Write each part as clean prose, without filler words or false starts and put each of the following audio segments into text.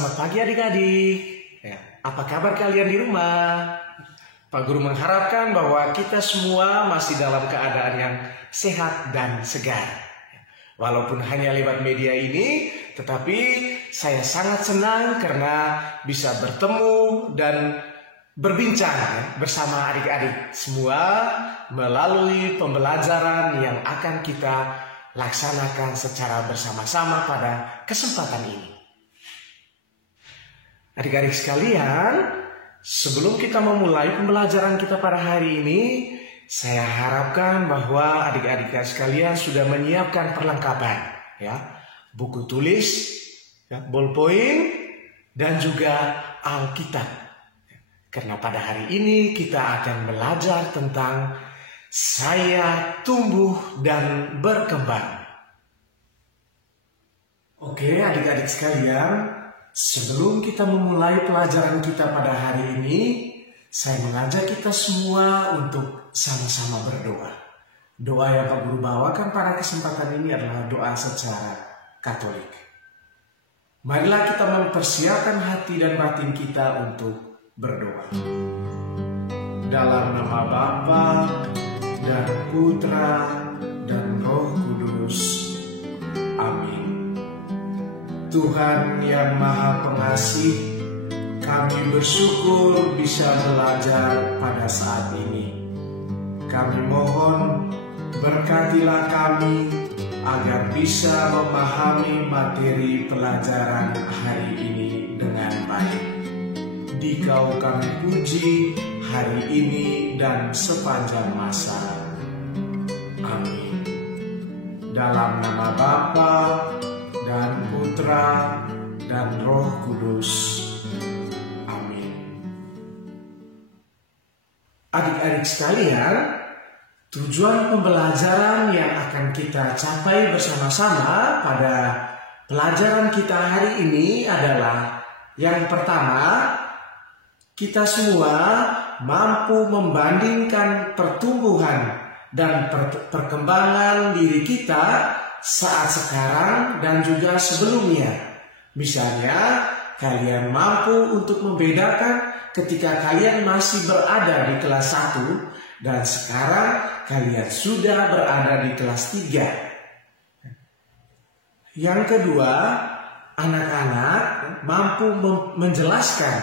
Selamat pagi adik-adik. Apa kabar kalian di rumah? Pak Guru mengharapkan bahwa kita semua masih dalam keadaan yang sehat dan segar. Walaupun hanya lewat media ini, tetapi saya sangat senang karena bisa bertemu dan berbincang bersama adik-adik semua melalui pembelajaran yang akan kita laksanakan secara bersama-sama pada kesempatan ini. Adik-adik sekalian, sebelum kita memulai pembelajaran kita pada hari ini, saya harapkan bahwa adik-adik sekalian sudah menyiapkan perlengkapan, buku tulis, ballpoint, dan juga Alkitab. Karena pada hari ini kita akan belajar tentang saya tumbuh dan berkembang. Oke, adik-adik sekalian. Sebelum kita memulai pelajaran kita pada hari ini, saya mengajak kita semua untuk sama-sama berdoa. Doa yang Pak Guru bawakan pada kesempatan ini adalah doa secara Katolik. Marilah kita mempersiapkan hati dan batin kita untuk berdoa. Dalam nama Bapa dan Putra dan Roh Kudus. Amin. Tuhan yang Maha Pengasih, kami bersyukur bisa belajar pada saat ini. Kami mohon berkatilah kami agar bisa memahami materi pelajaran hari ini dengan baik. Dikau kami puji hari ini dan sepanjang masa. Amin. Dalam nama Bapa dan Putra dan Roh Kudus. Amin. Adik-adik sekalian, tujuan pembelajaran yang akan kita capai bersama-sama pada pelajaran kita hari ini adalah yang pertama, kita semua mampu membandingkan pertumbuhan dan perkembangan diri kita saat sekarang dan juga sebelumnya. Misalnya, kalian mampu untuk membedakan ketika kalian masih berada di kelas 1 dan sekarang kalian sudah berada di kelas 3. Yang kedua, anak-anak mampu menjelaskan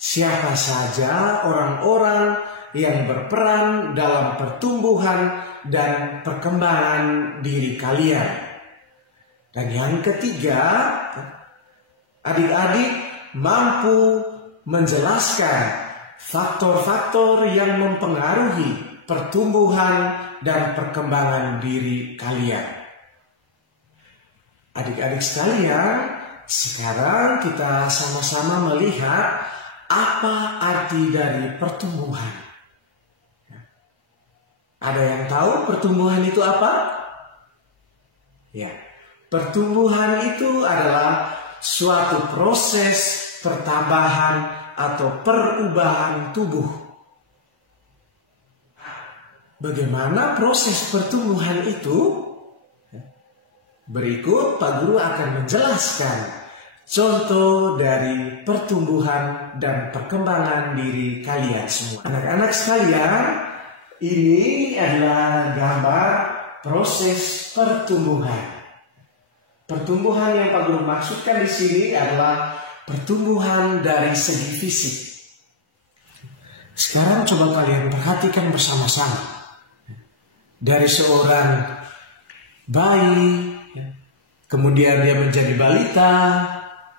siapa saja orang-orang yang berperan dalam pertumbuhan dan perkembangan diri kalian. Dan yang ketiga, adik-adik mampu menjelaskan faktor-faktor yang mempengaruhi pertumbuhan dan perkembangan diri kalian. Adik-adik sekalian, sekarang kita sama-sama melihat apa arti dari pertumbuhan. Ada yang tahu pertumbuhan itu apa? Pertumbuhan itu adalah suatu proses pertambahan atau perubahan tubuh. Bagaimana proses pertumbuhan itu? Berikut Pak Guru akan menjelaskan contoh dari pertumbuhan dan perkembangan diri kalian semua. Anak-anak sekalian, ini adalah gambar proses pertumbuhan. Pertumbuhan yang Pak Guru maksudkan di sini adalah pertumbuhan dari segi fisik. Sekarang coba kalian perhatikan bersama-sama. Dari seorang bayi, kemudian dia menjadi balita,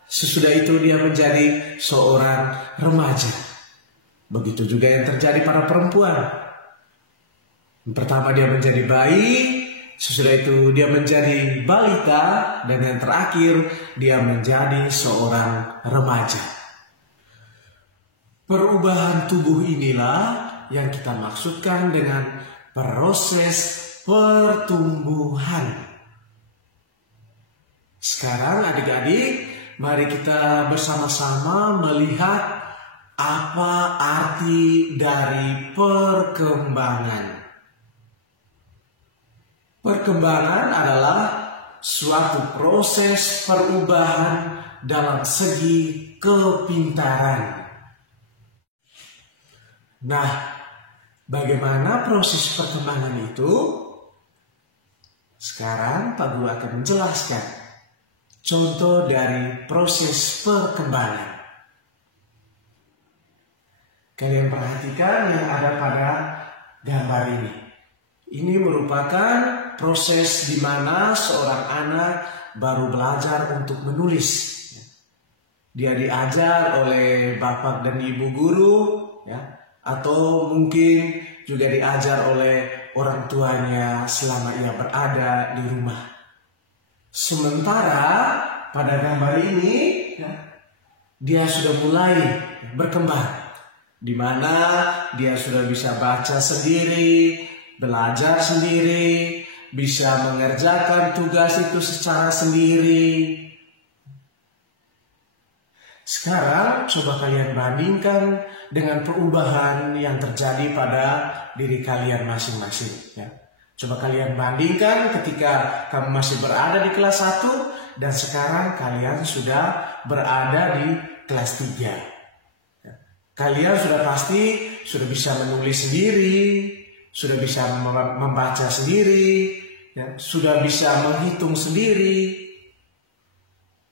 sesudah itu dia menjadi seorang remaja. Begitu juga yang terjadi pada perempuan. Pertama dia menjadi bayi, sesudah itu dia menjadi balita, dan yang terakhir dia menjadi seorang remaja. Perubahan tubuh inilah yang kita maksudkan dengan proses pertumbuhan. Sekarang adik-adik, mari kita bersama-sama melihat apa arti dari perkembangan. Perkembangan adalah suatu proses perubahan dalam segi kepintaran. Nah, bagaimana proses perkembangan itu? Sekarang Pak Guru akan menjelaskan contoh dari proses perkembangan. Kalian perhatikan yang ada pada gambar ini. Ini merupakan proses di mana seorang anak baru belajar untuk menulis. Dia diajar oleh bapak dan ibu guru, ya, atau mungkin juga diajar oleh orang tuanya selama ia berada di rumah. Sementara pada gambar ini, ya, dia sudah mulai berkembang, di mana dia sudah bisa baca sendiri, belajar sendiri, bisa mengerjakan tugas itu secara sendiri. Sekarang coba kalian bandingkan dengan perubahan yang terjadi pada diri kalian masing-masing, ya. Coba kalian bandingkan ketika kamu masih berada di kelas 1 dan sekarang kalian sudah berada di kelas 3. Ya. Kalian sudah pasti sudah bisa menulis sendiri, sudah bisa membaca sendiri, ya, sudah bisa menghitung sendiri.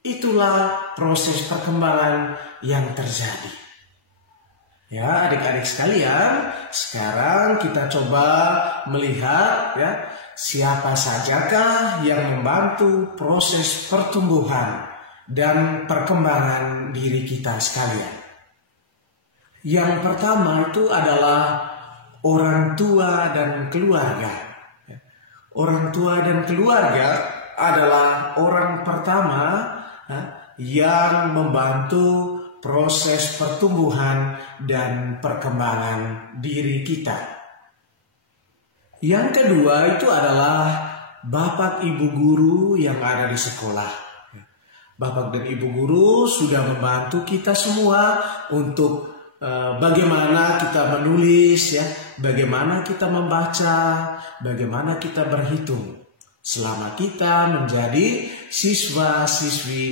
Itulah proses perkembangan yang terjadi. Ya, adik-adik sekalian, sekarang kita coba melihat, ya, siapa sajakah yang membantu proses pertumbuhan dan perkembangan diri kita sekalian. Yang pertama itu adalah orang tua dan keluarga. Orang tua dan keluarga adalah orang pertama yang membantu proses pertumbuhan dan perkembangan diri kita. Yang kedua itu adalah bapak ibu guru yang ada di sekolah. Bapak dan ibu guru sudah membantu kita semua untuk bagaimana kita menulis, ya, bagaimana kita membaca, bagaimana kita berhitung selama kita menjadi siswa-siswi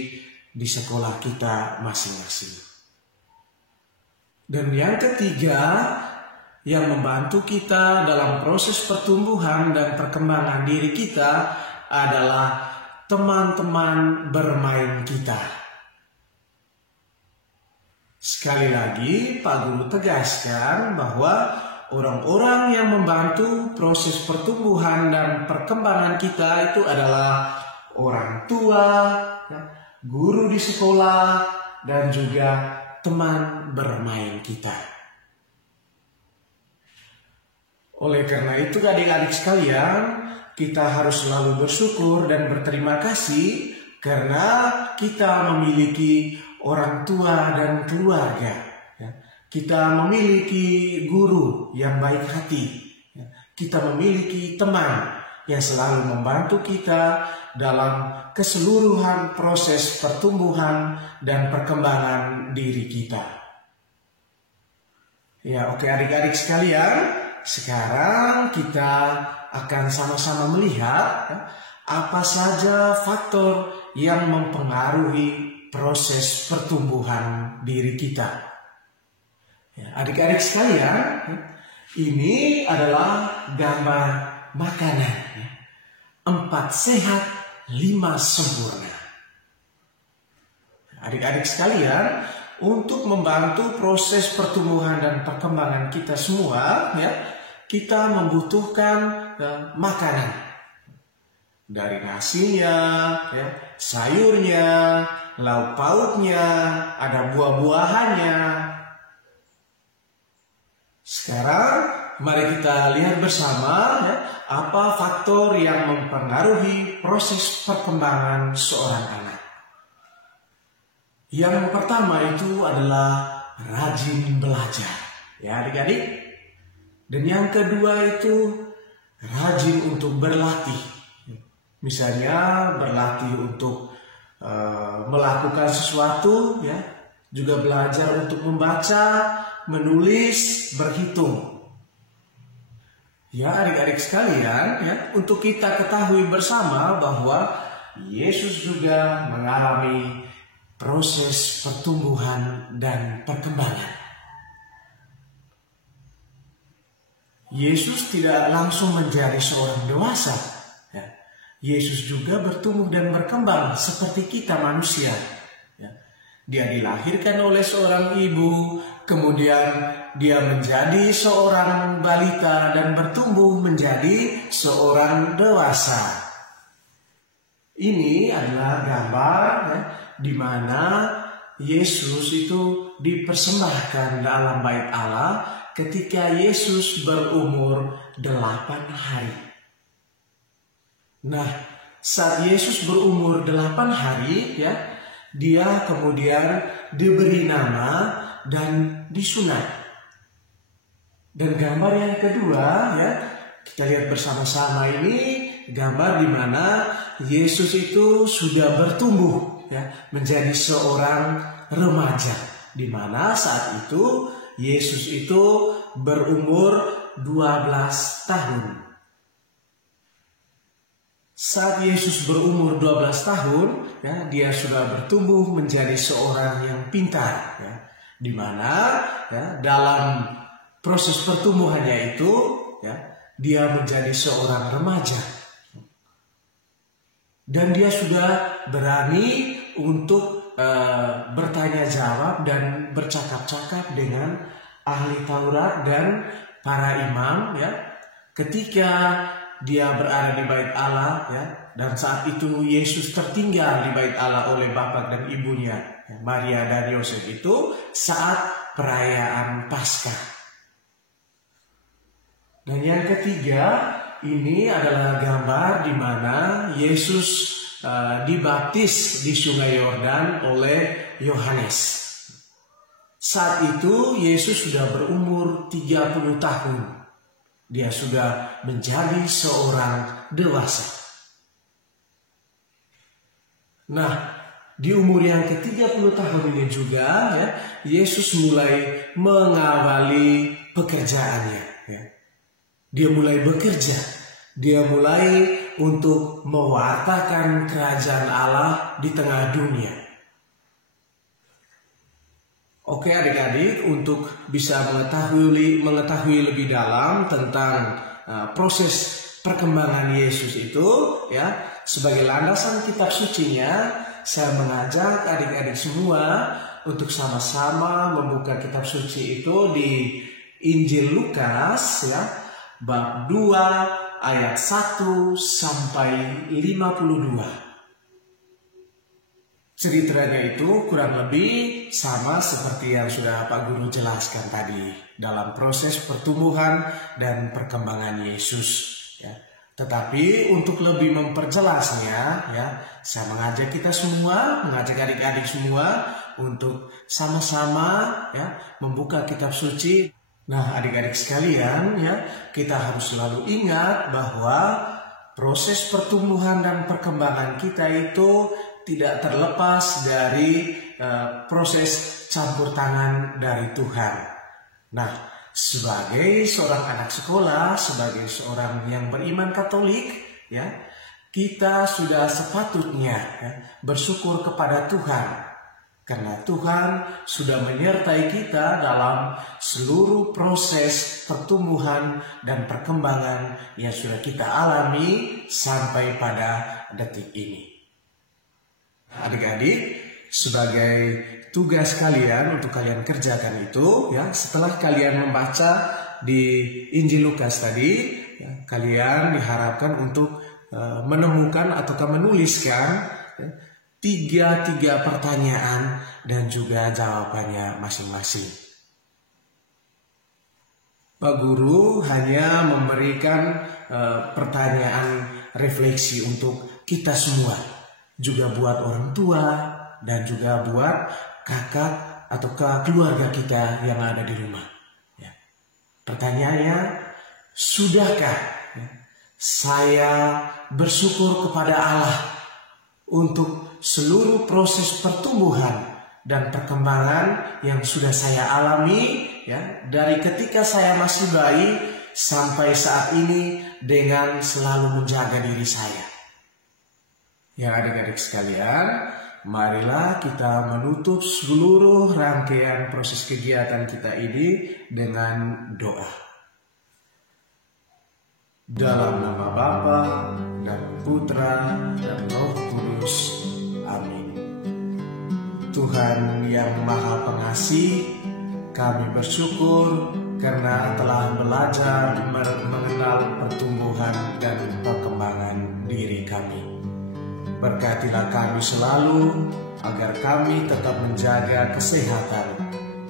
di sekolah kita masing-masing. Dan yang ketiga yang membantu kita dalam proses pertumbuhan dan perkembangan diri kita adalah teman-teman bermain kita. Sekali lagi, Pak Guru tegaskan bahwa orang-orang yang membantu proses pertumbuhan dan perkembangan kita itu adalah orang tua, guru di sekolah, dan juga teman bermain kita. Oleh karena itu, adik-adik sekalian, kita harus selalu bersyukur dan berterima kasih karena kita memiliki orang tua dan keluarga. Kita memiliki guru yang baik hati. Kita memiliki teman yang selalu membantu kita dalam keseluruhan proses pertumbuhan dan perkembangan diri kita. Ya, oke adik-adik sekalian, sekarang kita akan sama-sama melihat apa saja faktor yang mempengaruhi proses pertumbuhan diri kita. Ya, adik-adik sekalian, ini adalah gambar makanan. 4 sehat, 5 sempurna. Adik-adik sekalian, untuk membantu proses pertumbuhan dan perkembangan kita semua, ya, kita membutuhkan makanan. Dari nasinya, ya, sayurnya, lauk pauknya, ada buah-buahannya. Sekarang mari kita lihat bersama, ya, apa faktor yang mempengaruhi proses perkembangan seorang anak. Yang pertama itu adalah rajin belajar, ya adik-adik. Dan yang kedua itu rajin untuk berlatih. Misalnya berlatih untuk melakukan sesuatu, ya, juga belajar untuk membaca, menulis, berhitung. Ya adik-adik sekalian, ya, untuk kita ketahui bersama bahwa Yesus juga mengalami proses pertumbuhan dan perkembangan. Yesus tidak langsung menjadi seorang dewasa. Yesus juga bertumbuh dan berkembang seperti kita manusia. Dia dilahirkan oleh seorang ibu, kemudian dia menjadi seorang balita dan bertumbuh menjadi seorang dewasa. Ini adalah gambar di mana Yesus itu dipersembahkan dalam bait Allah ketika Yesus berumur 8 hari. Nah, saat Yesus berumur 8 hari, dia kemudian diberi nama dan disunat. Dan gambar yang kedua, kita lihat bersama-sama ini gambar di mana Yesus itu sudah bertumbuh menjadi seorang remaja, di mana saat itu Yesus itu berumur 12 tahun. Saat Yesus berumur 12 tahun, dia sudah bertumbuh menjadi seorang yang pintar, di mana dalam proses pertumbuhannya itu, dia menjadi seorang remaja, dan dia sudah berani untuk bertanya jawab dan bercakap-cakap dengan ahli Taurat dan para imam, ketika dia berada di bait Allah, dan saat itu Yesus tertinggal di bait Allah oleh bapak dan ibunya, Maria dan Yosef, itu saat perayaan Paskah. Dan yang ketiga, ini adalah gambar di mana Yesus dibaptis di Sungai Yordan oleh Yohanes. Saat itu Yesus sudah berumur 30 tahun. Dia sudah menjadi seorang dewasa. Nah, di umur yang ke-30 tahun ini juga, Yesus mulai mengawali pekerjaannya. Dia mulai bekerja. Dia mulai untuk mewartakan kerajaan Allah di tengah dunia. Oke adik-adik, untuk bisa mengetahui lebih dalam tentang proses perkembangan Yesus itu, sebagai landasan kitab sucinya, saya mengajak adik-adik semua untuk sama-sama membuka kitab suci itu di Injil Lukas, bab 2 ayat 1 sampai 52. Ceritanya itu kurang lebih sama seperti yang sudah Pak Guru jelaskan tadi dalam proses pertumbuhan dan perkembangan Yesus. Tetapi untuk lebih memperjelasnya, saya mengajak kita semua, mengajak adik-adik semua untuk sama-sama membuka kitab suci. Nah, adik-adik sekalian, kita harus selalu ingat bahwa proses pertumbuhan dan perkembangan kita itu tidak terlepas dari proses campur tangan dari Tuhan. Nah, sebagai seorang anak sekolah, sebagai seorang yang beriman Katolik, kita sudah sepatutnya bersyukur kepada Tuhan. Karena Tuhan sudah menyertai kita dalam seluruh proses pertumbuhan dan perkembangan yang sudah kita alami sampai pada detik ini. Adik-adik, sebagai tugas kalian untuk kalian kerjakan itu, setelah kalian membaca di Injil Lukas tadi, kalian diharapkan untuk menemukan ataukah menuliskan tiga pertanyaan dan juga jawabannya masing-masing. Pak Guru hanya memberikan pertanyaan refleksi untuk kita semua, juga buat orang tua dan juga buat kakak atau keluarga kita yang ada di rumah. Pertanyaannya, sudahkah saya bersyukur kepada Allah untuk seluruh proses pertumbuhan dan perkembangan yang sudah saya alami, dari ketika saya masih bayi sampai saat ini, dengan selalu menjaga diri saya. Adik-adik sekalian, marilah kita menutup seluruh rangkaian proses kegiatan kita ini dengan doa. Dalam nama Bapa dan Putra dan Roh Kudus. Amin. Tuhan yang Maha Pengasih, kami bersyukur karena telah belajar mengenal pertumbuhan dan perkembangan diri kami. Berkatilah kami selalu agar kami tetap menjaga kesehatan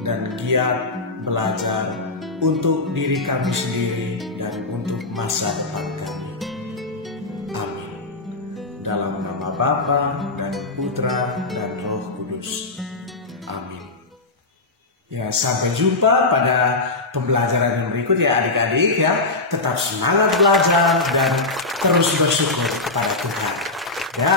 dan giat belajar untuk diri kami sendiri dan untuk masa depan kami. Amin. Dalam nama Bapa dan Putra dan Roh Kudus. Amin. Ya, sampai jumpa pada pembelajaran yang berikut ya adik-adik ya. Tetap semangat belajar dan terus bersyukur kepada Tuhan. Ya.